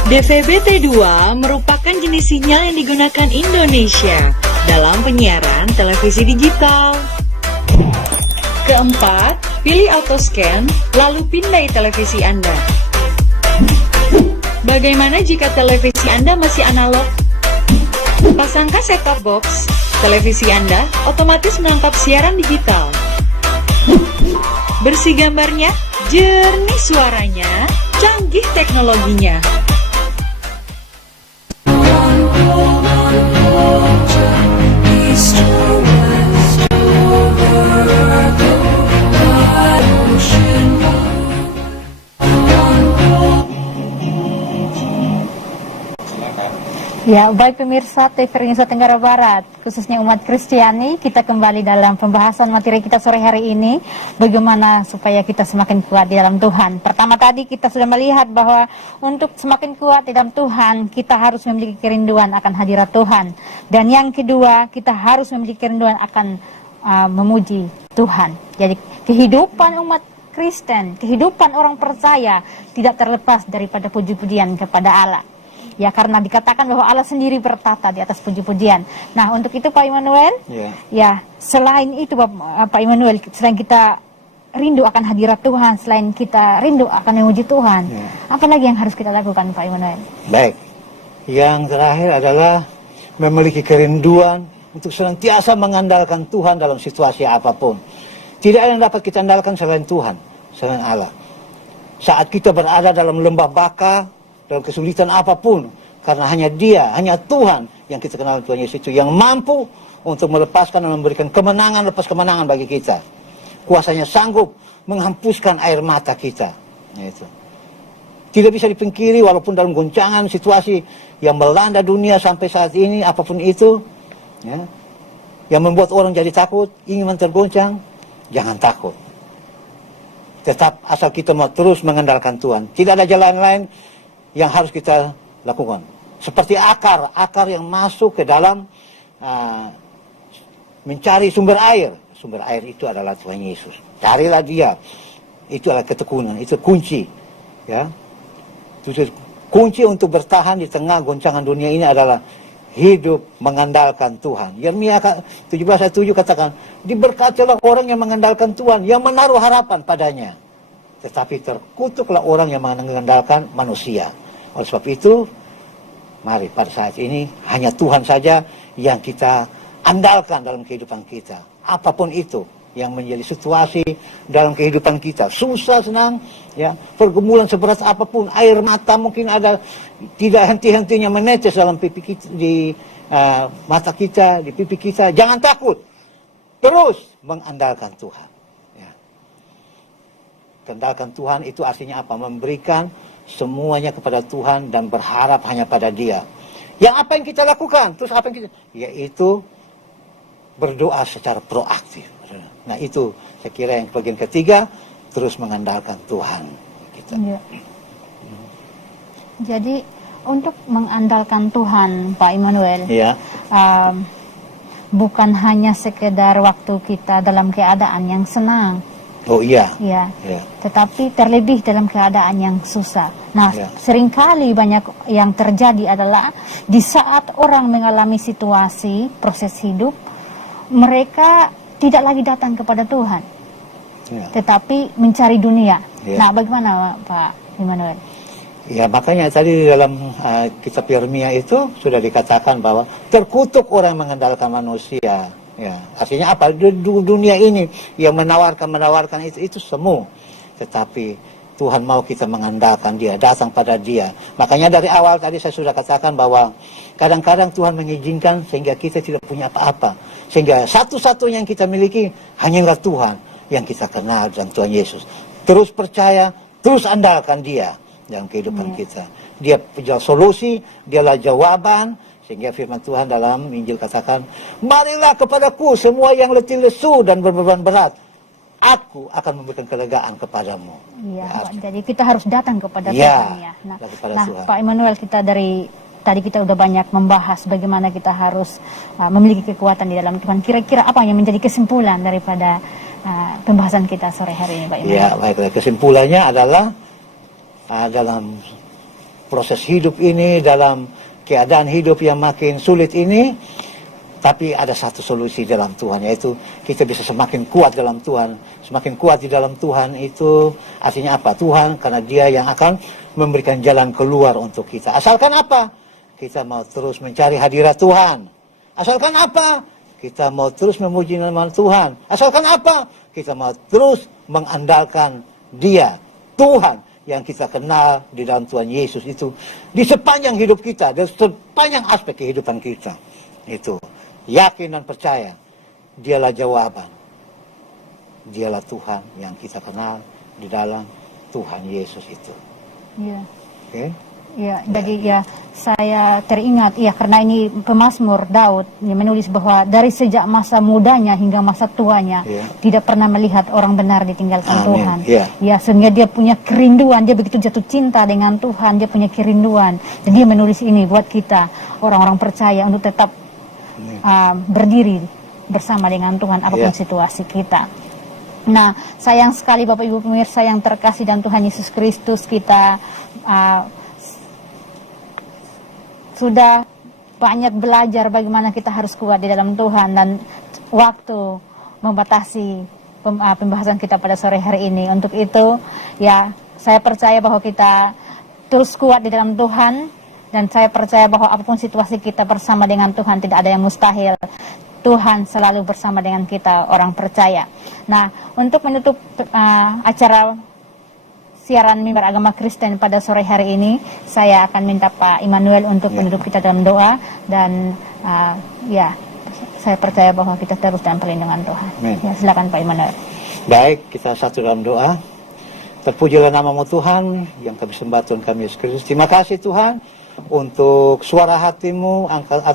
DVB T2 merupakan jenis sinyal yang digunakan Indonesia dalam penyiaran televisi digital. Keempat, pilih auto scan, lalu pindai televisi Anda. Bagaimana jika televisi Anda masih analog? Pasangkan set-top box, televisi Anda otomatis menangkap siaran digital. Bersih gambarnya, jernih suaranya, canggih teknologinya. Ya, baik pemirsa TVRI Nusa Tenggara Barat, khususnya umat Kristiani, kita kembali dalam pembahasan materi kita sore hari ini, bagaimana supaya kita semakin kuat di dalam Tuhan. Pertama tadi kita sudah melihat bahwa untuk semakin kuat di dalam Tuhan, kita harus memiliki kerinduan akan hadirat Tuhan. Dan yang kedua, kita harus memiliki kerinduan akan memuji Tuhan. Jadi kehidupan umat Kristen, kehidupan orang percaya tidak terlepas daripada puji-pujian kepada Allah. Ya, karena dikatakan bahwa Allah sendiri bertata di atas puji-pujian. Nah, untuk itu Pak Immanuel, ya selain itu Pak Immanuel, selain kita rindu akan hadirat Tuhan, selain kita rindu akan memuji Tuhan, apa lagi yang harus kita lakukan Pak Immanuel? Baik, yang terakhir adalah memiliki kerinduan untuk senantiasa mengandalkan Tuhan dalam situasi apapun. Tidak ada yang dapat kita andalkan selain Tuhan, selain Allah. Saat kita berada dalam lembah baka, dalam kesulitan apapun, karena hanya Dia, hanya Tuhan yang kita kenal, Tuhan Yesus itu yang mampu untuk melepaskan dan memberikan kemenangan lepas kemenangan bagi kita. Kuasanya sanggup menghapuskan air mata kita. Itu tidak bisa dipungkiri, walaupun dalam goncangan situasi yang melanda dunia sampai saat ini, apapun itu, yang membuat orang jadi takut, ingin tergoncang, jangan takut. Tetap asal kita mau terus mengandalkan Tuhan. Tidak ada jalan lain yang harus kita lakukan. Seperti akar yang masuk ke dalam mencari sumber air. Sumber air itu adalah Tuhan Yesus. Carilah Dia. Itu adalah ketekunan, itu kunci. Ya. Itu kunci untuk bertahan di tengah goncangan dunia ini adalah hidup mengandalkan Tuhan. Yeremia 17:7 katakan, diberkatilah orang yang mengandalkan Tuhan, yang menaruh harapan padanya. Tetapi terkutuklah orang yang mengandalkan manusia. Oleh sebab itu, mari pada saat ini hanya Tuhan saja yang kita andalkan dalam kehidupan kita. Apapun itu yang menjadi situasi dalam kehidupan kita, susah, senang, ya, pergumulan seberat apapun, air mata mungkin ada tidak henti-hentinya menetes dalam pipi kita, di mata kita, di pipi kita, jangan takut, terus mengandalkan Tuhan. Ya. Andalkan Tuhan itu artinya apa? Memberikan semuanya kepada Tuhan dan berharap hanya pada Dia. Yang apa yang kita lakukan? Terus apa yang kita? Yaitu berdoa secara proaktif. Nah itu saya kira yang bagian ketiga, terus mengandalkan Tuhan. Gitu. Ya. Jadi untuk mengandalkan Tuhan, Pak Immanuel, bukan hanya sekedar waktu kita dalam keadaan yang senang. Oh iya. Ya. Tetapi terlebih dalam keadaan yang susah. Nah, seringkali banyak yang terjadi adalah di saat orang mengalami situasi, proses hidup, mereka tidak lagi datang kepada Tuhan, tetapi mencari dunia. Nah, bagaimana Pak Immanuel? Ya, makanya tadi di dalam kitab Yeremia itu sudah dikatakan bahwa terkutuk orang yang mengandalkan manusia. Ya, artinya apa? Dunia ini yang menawarkan itu semu. Tetapi Tuhan mau kita mengandalkan Dia, datang pada Dia. Makanya dari awal tadi saya sudah katakan bahwa kadang-kadang Tuhan mengizinkan sehingga kita tidak punya apa-apa. Sehingga satu-satunya yang kita miliki hanyalah Tuhan yang kita kenal, dan Tuhan Yesus. Terus percaya, terus andalkan Dia dalam kehidupan kita. Dia punya solusi, Dialah jawaban. Sehingga firman Tuhan dalam Injil katakan, marilah kepadaku semua yang letih lesu dan berbeban berat, aku akan memberikan kelegaan kepadamu. Iya, jadi kita harus datang kepada Tuhan. Ya. Nah, Pak Immanuel, kita dari tadi kita udah banyak membahas bagaimana kita harus memiliki kekuatan di dalam Tuhan. Kira-kira apa yang menjadi kesimpulan daripada pembahasan kita sore hari ini, Pak Immanuel? Ya, baiklah. Kesimpulannya adalah dalam proses hidup ini, dalam keadaan hidup yang makin sulit ini, tapi ada satu solusi dalam Tuhan, yaitu kita bisa semakin kuat dalam Tuhan. Semakin kuat di dalam Tuhan itu artinya apa? Tuhan, karena Dia yang akan memberikan jalan keluar untuk kita. Asalkan apa? Kita mau terus mencari hadirat Tuhan. Asalkan apa? Kita mau terus memuji nama Tuhan. Asalkan apa? Kita mau terus mengandalkan Dia, Tuhan yang kita kenal di dalam Tuhan Yesus itu di sepanjang hidup kita, di sepanjang aspek kehidupan kita. Itu yakin dan percaya Dialah jawaban, Dialah Tuhan yang kita kenal di dalam Tuhan Yesus itu. Iya. Oke? Ya, jadi ya saya teringat ya, karena ini pemazmur Daud yang menulis bahwa dari sejak masa mudanya hingga masa tuanya tidak pernah melihat orang benar ditinggalkan Tuhan. Ya, sehingga dia punya kerinduan, dia begitu jatuh cinta dengan Tuhan, dia punya kerinduan. Dan dia menulis ini buat kita orang-orang percaya untuk tetap berdiri bersama dengan Tuhan apapun situasi kita. Nah, sayang sekali Bapak Ibu pemirsa yang terkasih dalam Tuhan Yesus Kristus, kita sudah banyak belajar bagaimana kita harus kuat di dalam Tuhan, dan waktu membatasi pembahasan kita pada sore hari ini. Untuk itu, ya, saya percaya bahwa kita terus kuat di dalam Tuhan, dan saya percaya bahwa apapun situasi kita bersama dengan Tuhan, tidak ada yang mustahil. Tuhan selalu bersama dengan kita, orang percaya. Nah, untuk menutup acara siaran Mimbar Agama Kristen pada sore hari ini, saya akan minta Pak Immanuel untuk menutup kita dalam doa, dan ya, saya percaya bahwa kita terus dalam perlindungan Tuhan. Ya, silakan Pak Immanuel. Baik, kita satu dalam doa. Terpujilah nama-Mu Tuhan yang kami sembah, Tuhan kami Yesus Kristus. Terima kasih Tuhan untuk suara hati-Mu,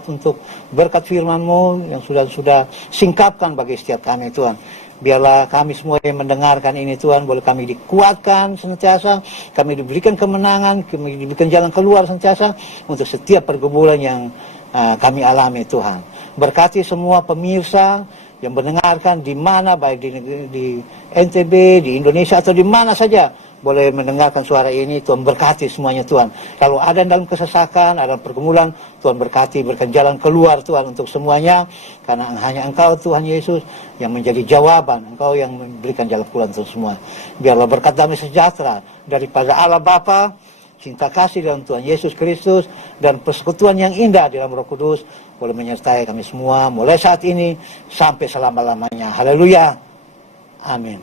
untuk berkat firman-Mu yang sudah singkapkan bagi setiap kami Tuhan. Biarlah kami semua yang mendengarkan ini Tuhan, boleh kami dikuatkan senantiasa, kami diberikan kemenangan, kami diberikan jalan keluar senantiasa untuk setiap pergumulan yang kami alami Tuhan. Berkati semua pemirsa yang mendengarkan di mana, baik di NTB, di Indonesia atau di mana saja, boleh mendengarkan suara ini. Tuhan berkati semuanya Tuhan. Kalau ada dalam kesesakan, ada pergumulan, Tuhan berkati, berikan jalan keluar Tuhan untuk semuanya. Karena hanya Engkau Tuhan Yesus yang menjadi jawaban, Engkau yang memberikan jalan keluar untuk semua. Biarlah berkat damai sejahtera daripada Allah Bapa, cinta kasih dalam Tuhan Yesus Kristus, dan persekutuan yang indah dalam Roh Kudus boleh menyertai kami semua mulai saat ini sampai selama-lamanya. Haleluya. Amin.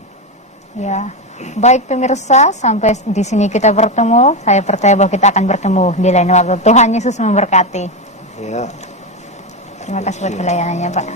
Ya. Baik pemirsa, sampai di sini kita bertemu. Saya percaya bahwa kita akan bertemu di lain waktu. Tuhan Yesus memberkati. Ya. Terima kasih buat pelayanannya, Pak.